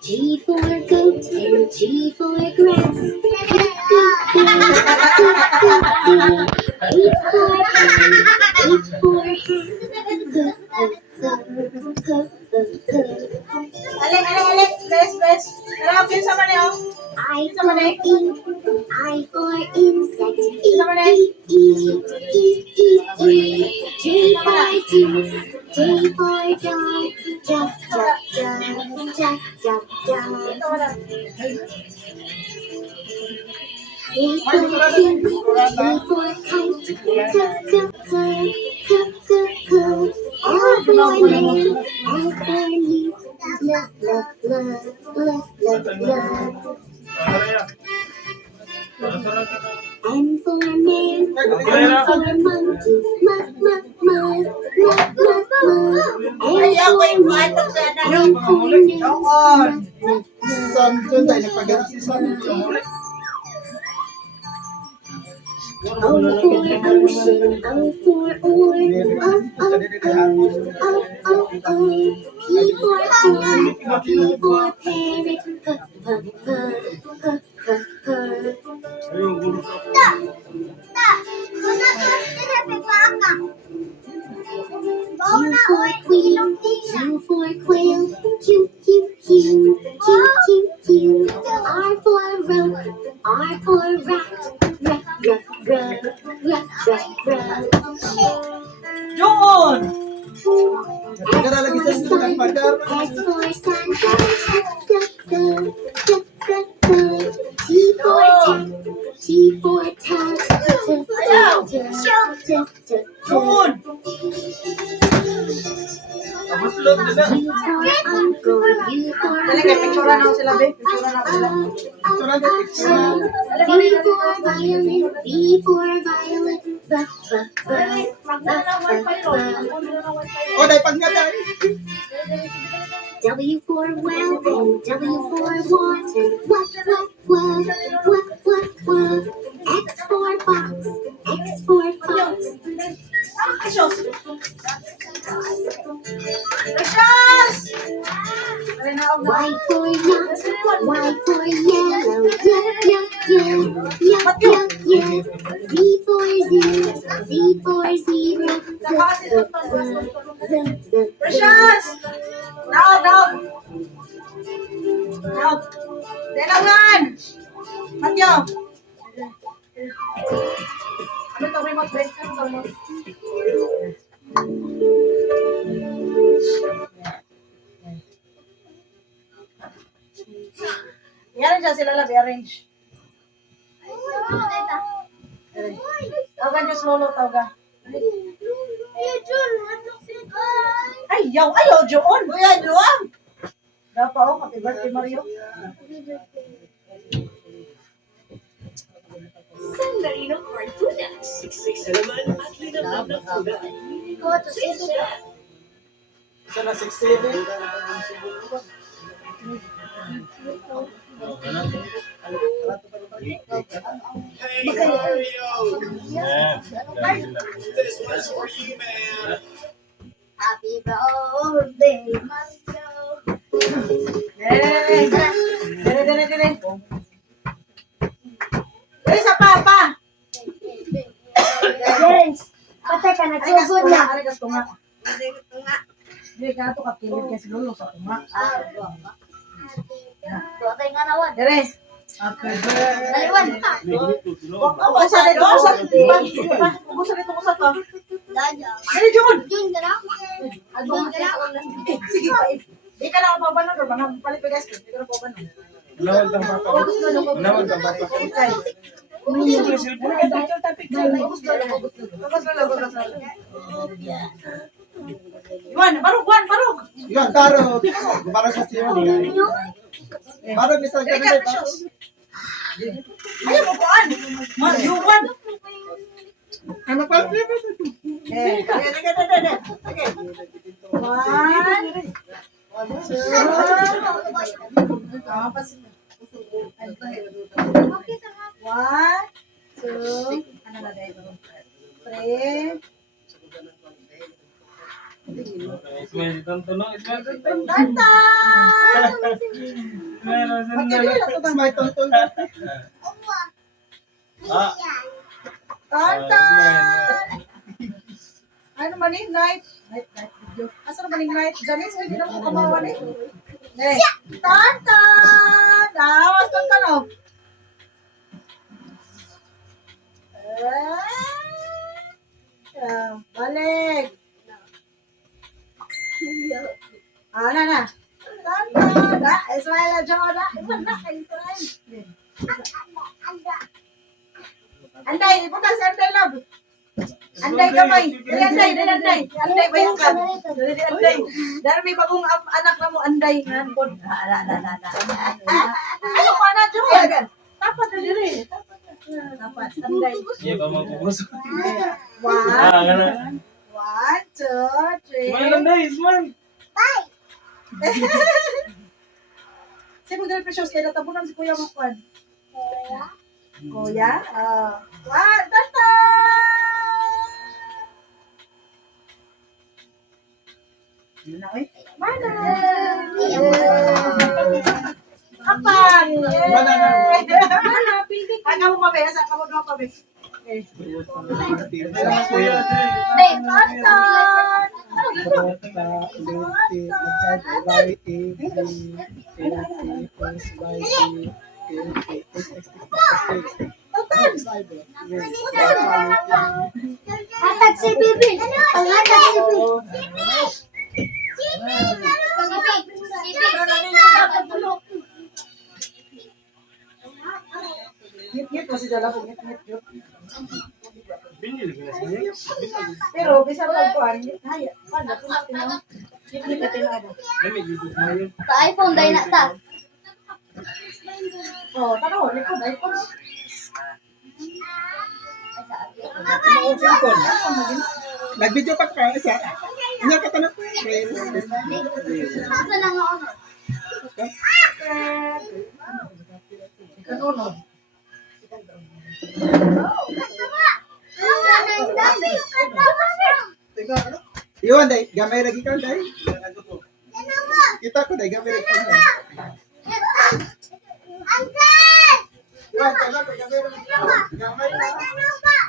G for goat and G for grass. H for hen, H for Alik. Bes. Tara, kinsa man niyo? I for ink, I for insect. E. J for juice, J for jar. A for king, A for kite. L for lamb, L for leaf. M for man, N for monkey, O for ocean, O for oar, P for pond, P for parrot. Q for queen, Q for quail, Q. R for rope, R for rat. John! S for sun, T for tat. John! U for uncle, U for Dali kay picture na sila, be. Picture na sila. V for violin, V for violet, W for well and W for water, what? X for box, X for fox. Y for yacht, Y for yellow, yeah. Z for zoo, Z for zebra, Precious! Daog! Delangan! Matyo! Ano to, remote break? Ano to, remote? I-arrange na sila lang, i-arrange. Tawagan niyo slolo, tawagan. Ayaw, John! Kuya, John! Dapat ako, happy birthday, Mario. San Marino Corn Products. Siksik sa laman at linamnam ng tuga. Isa na 6-7. Hey Mario! This one's for you, man. Happy birthday, Mario. Dere. Dere sa papa! James, patay ka, nagsugod na. Ari ka tunga. Dere ka to kapilit kasi lolo sa tunga. Patay nga nawan. Dere. Happy birthday. Daliwan. Ubusan dito sa to. Dada. Dere, John! Yun ka na. Sige pa. Di ka na ako pabanon, mga palipigas ko. Di ka na pabanon. Nawal kang bata. Nawal kang bata. Juan, barog. Yan, Taro. Para sa siyo. Para misal ka na dito. Ayaw mo kuan. Juan. Ano pa? One, two, lagay ko. 3. Ismail, tonto no? Ismail, tonto. Tanta! Meron sa Magkano na ito ba? Smile, tonton. Ah. Tanta! Ano man yung night? Night video. Asa naman yung night? Janice, hindi na mo kamawan eh. Eh, Tanta! Dawas kang kano? Balik. Na. Tanta! Da, Israel na dyan na. Iwan na, Israel. Anday, ipunta si Anday Love. Anday kamay. Anday. Anday ba yung kan? Anday. Dahil may bagong anak na mo, Anday. Ano ko na, Joel? Tapat na diri. Tapat, Anday. Iya ba mapupusok? One, 2, 3. Ismail, Anday, Ismail. Sino dahil precious kaya natabunan si Kuya Makwan? Kuya? One, tata! Mana? Kapan? Mana? Mana? Pilih. Kamu pa ba? Sa kamu doon pa ba? Sama kuya, Tatan! Hatag si Bibi. Panghatag si Bibi. Ngit-ngit mo si Dala po. Ngit-ngit yun. binili ko na siya. Pero, bisa pa po. Haya. Paano? Ngit-ngit na tinado. Lamig, duduk na yun. Sa iPhone dahil na ta. Oh, tanaw. Likod. iPhone. Nag-video pa ka isa. Nya ka tanong ko. Asa na nga ono? Kanunod. Iwan dai, gamay lagi ka dai. Kita ko dai gamay lagi ka. Iwan, gamay lagi ka. Gamay na.